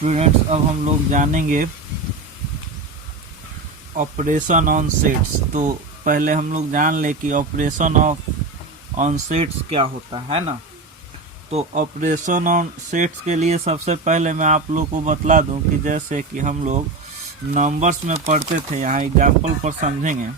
Students, अब हम लोग जानेंगे ऑपरेशन ऑन सेट्स। तो पहले हम लोग जान ले कि ऑपरेशन ऑन सेट्स क्या होता है ना। तो ऑपरेशन ऑन सेट्स के लिए सबसे पहले मैं आप लोग को बतला दूं कि जैसे कि हम लोग नंबर्स में पढ़ते थे, यहाँ एग्जाम्पल पर समझेंगे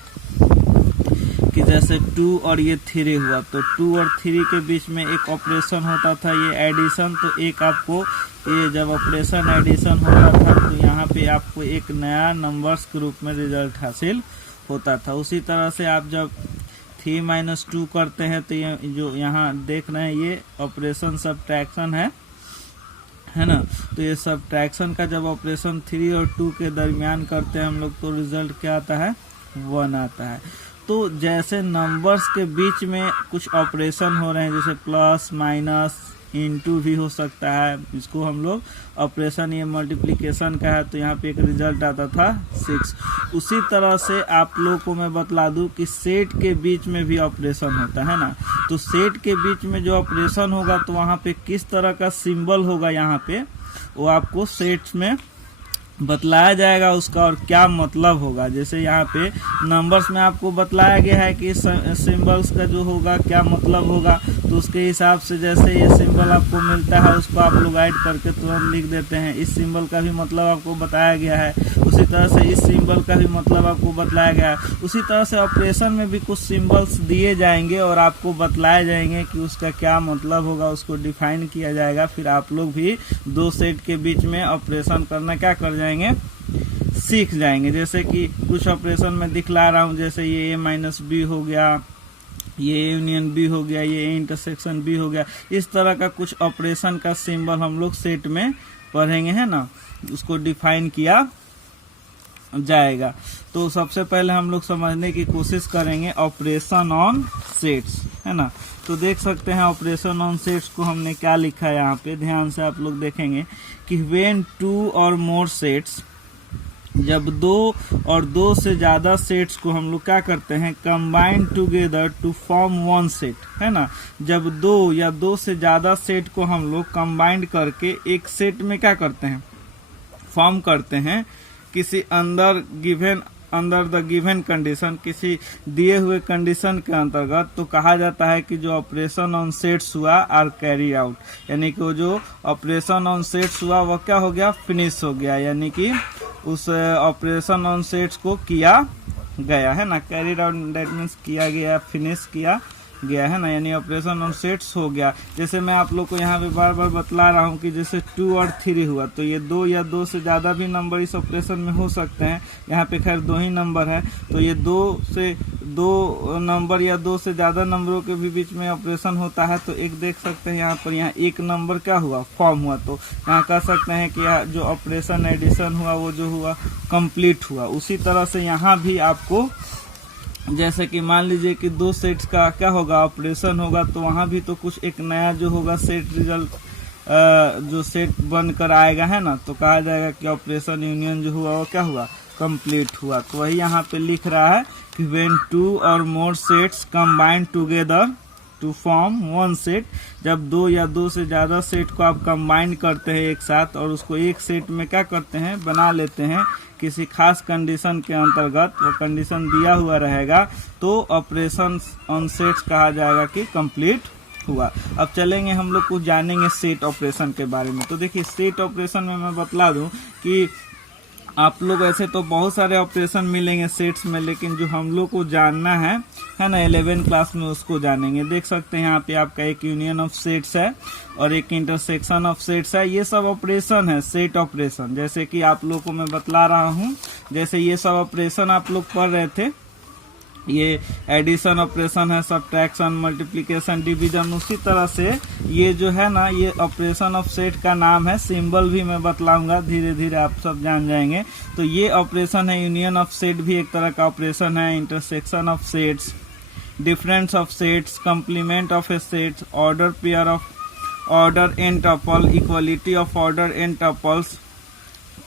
कि जैसे 2 और ये 3 हुआ, तो 2 और 3 के बीच में एक ऑपरेशन होता था, ये एडिशन। तो एक आपको ये जब ऑपरेशन एडिशन होता था तो यहाँ पे आपको एक नया नंबर्स के रूप में रिजल्ट हासिल होता था। उसी तरह से आप जब 3 - 2 करते हैं तो ये जो यहाँ देख रहे हैं ये ऑपरेशन सब्ट्रैक्शन है ना। तो ये सब्ट्रैक्शन का जब ऑपरेशन 3 और 2 के दरमियान करते हैं हम लोग तो रिजल्ट क्या आता है, 1 आता है। तो जैसे नंबर्स के बीच में कुछ ऑपरेशन हो रहे हैं, जैसे प्लस माइनस इनटू भी हो सकता है, इसको हम लोग ऑपरेशन, ये मल्टीप्लिकेशन का है, तो यहाँ पे एक रिजल्ट आता था 6। उसी तरह से आप लोग को मैं बतला दूं कि सेट के बीच में भी ऑपरेशन होता है ना। तो सेट के बीच में जो ऑपरेशन होगा तो वहाँ पे किस तरह का सिंबल होगा, यहाँ पे वो आपको सेट्स में बतलाया जाएगा उसका और क्या मतलब होगा। जैसे यहाँ पे नंबर्स में आपको बतलाया गया है कि सिंबल्स का जो होगा क्या मतलब होगा, तो उसके हिसाब से जैसे ये सिंबल आपको मिलता है उसको आप लोग ऐड करके तुरंत लिख देते हैं। इस सिंबल का भी मतलब आपको बताया गया है, उसी तरह से इस सिंबल का भी मतलब आपको बतलाया गया है। उसी तरह से ऑपरेशन में भी कुछ सिंबल्स दिए जाएंगे और आपको बतलाए जाएंगे कि उसका क्या मतलब होगा, उसको डिफाइन किया जाएगा। फिर आप लोग भी दो सेट के बीच में ऑपरेशन करना क्या कर जाएंगे, सीख जाएंगे। जैसे कि कुछ ऑपरेशन में दिखला रहा हूँ, जैसे ये A - B हो गया, ये यूनियन B हो गया, ये इंटरसेक्शन B हो गया। इस तरह का कुछ ऑपरेशन का सिंबल हम लोग सेट में पढ़ेंगे, है ना, उसको डिफाइन किया जाएगा। तो सबसे पहले हम लोग समझने की कोशिश करेंगे ऑपरेशन ऑन सेट्स, है ना। तो देख सकते हैं ऑपरेशन ऑन सेट्स को हमने क्या लिखा है यहाँ पे, ध्यान से आप लोग देखेंगे कि व्हेन 2 और मोर सेट्स, जब 2 और 2 से ज्यादा सेट्स को हम लोग क्या करते हैं, combine together to form 1 set, है ना। जब 2 या 2 से ज्यादा सेट को हम लोग कंबाइंड करके एक सेट में क्या करते हैं, फॉर्म करते हैं, किसी अंडर द गिवन कंडीशन, किसी दिए हुए कंडीशन के अंतर्गत, तो कहा जाता है कि जो ऑपरेशन ऑन सेट्स हुआ आर कैरी आउट, यानी कि वो जो ऑपरेशन ऑन सेट्स हुआ वो क्या हो गया, फिनिश हो गया, यानी कि उस ऑपरेशन ऑन सेट्स को किया गया, है ना। कैरी आउट दैट मीन्स किया गया, फिनिश किया गया, है ना, यानी ऑपरेशन ऑन सेट्स हो गया। जैसे मैं आप लोग को यहाँ पे बार बार बतला रहा हूँ कि जैसे 2 और 3 हुआ, तो ये 2 या 2 से ज्यादा भी नंबर इस ऑपरेशन में हो सकते हैं। यहाँ पे खैर 2 ही नंबर है, तो ये 2 नंबर या 2 से ज्यादा नंबरों के भी बीच में ऑपरेशन होता है। तो एक देख सकते हैं यहाँ पर, यहाँ एक नंबर क्या हुआ, फॉर्म हुआ, तो यहाँ कह सकते हैं कि जो ऑपरेशन एडिशन हुआ वो जो हुआ कंप्लीट हुआ। उसी तरह से यहाँ भी आपको जैसे कि मान लीजिए कि 2 सेट्स का क्या होगा, ऑपरेशन होगा, तो वहां भी तो कुछ एक नया जो होगा सेट रिजल्ट जो सेट बनकर आएगा, है ना। तो कहा जाएगा कि ऑपरेशन यूनियन जो हुआ वो क्या हुआ, कंप्लीट हुआ। तो वही यहाँ पे लिख रहा है कि when 2 or more sets combine together to form 1 set, जब 2 या 2 से ज्यादा सेट को आप कंबाइन करते हैं एक साथ और उसको एक सेट में क्या करते हैं, बना लेते हैं किसी खास कंडीशन के अंतर्गत, वो कंडीशन दिया हुआ रहेगा, तो ऑपरेशन ऑन सेट्स कहा जाएगा कि कंप्लीट हुआ। अब चलेंगे हम लोग कुछ जानेंगे सेट ऑपरेशन के बारे में। तो देखिए सेट ऑपरेशन में मैं बतला दूं कि आप लोग ऐसे तो बहुत सारे ऑपरेशन मिलेंगे सेट्स में, लेकिन जो हम लोग को जानना है ना 11 क्लास में, उसको जानेंगे। देख सकते हैं यहाँ पे आपका एक यूनियन ऑफ सेट्स है और एक इंटरसेक्शन ऑफ सेट्स है। ये सब ऑपरेशन है सेट ऑपरेशन, जैसे कि आप लोग को मैं बतला रहा हूँ। जैसे ये सब ऑपरेशन आप लोग पढ़ रहे थे, ये एडिशन ऑपरेशन है, सब्ट्रैक्शन, मल्टीप्लिकेशन, डिवीजन। उसी तरह से ये जो है ना, ये ऑपरेशन ऑफ सेट का नाम है, सिंबल भी मैं बतलाऊंगा, धीरे धीरे आप सब जान जाएंगे। तो ये ऑपरेशन है, यूनियन ऑफ सेट भी एक तरह का ऑपरेशन है, intersection of sets, difference of sets, complement of a sets, order pair of order n tuple, equality of order n tuples,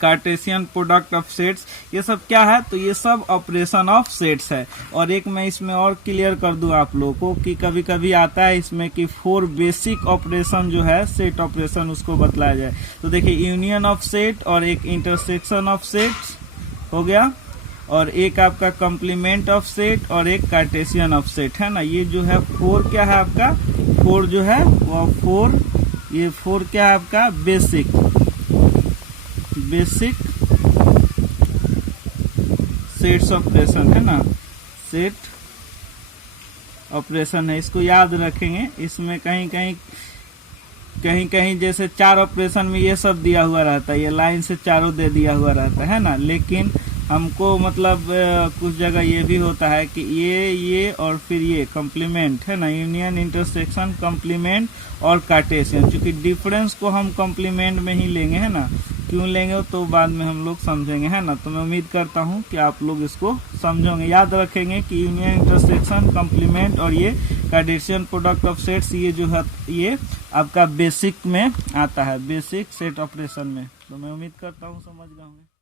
Cartesian product of sets, ये सब क्या है? तो ये सब ऑपरेशन ऑफ सेट्स है। और एक मैं इसमें और क्लियर कर दूं आप लोगों को कि कभी कभी आता है इसमें कि 4 बेसिक ऑपरेशन जो है सेट ऑपरेशन उसको बतलाया जाए। तो देखिए यूनियन ऑफ सेट और एक इंटरसेक्शन ऑफ सेट्स हो गया, और एक आपका कॉम्प्लीमेंट ऑफ सेट और एक कार्टेशियन ऑफ सेट, है ना। ये जो है 4 क्या है आपका? 4 जो है वो 4, ये 4 क्या है आपका? बेसिक सेट्स ऑपरेशन, है ना। सेट ऑपरेशन है, इसको याद रखेंगे। इसमें कहीं जैसे 4 ऑपरेशन में ये सब दिया हुआ रहता है, ये लाइन से चारों दे दिया हुआ रहता है ना। लेकिन हमको मतलब कुछ जगह ये भी होता है कि ये और फिर ये कॉम्प्लीमेंट, है ना। यूनियन, इंटरसेक्शन, कॉम्प्लीमेंट और कार्टेशियन, क्योंकि डिफरेंस को हम कॉम्प्लीमेंट में ही लेंगे, है ना। क्यों लेंगे तो बाद में हम लोग समझेंगे, है ना। तो मैं उम्मीद करता हूँ कि आप लोग इसको समझोगे, याद रखेंगे कि यूनियन, इंटरसेक्शन, कॉम्प्लीमेंट और ये कार्टेशियन प्रोडक्ट ऑफ सेट्स, ये जो है ये आपका बेसिक में आता है, बेसिक सेट ऑपरेशन में। तो मैं उम्मीद करता हूँ समझ गए होंगे।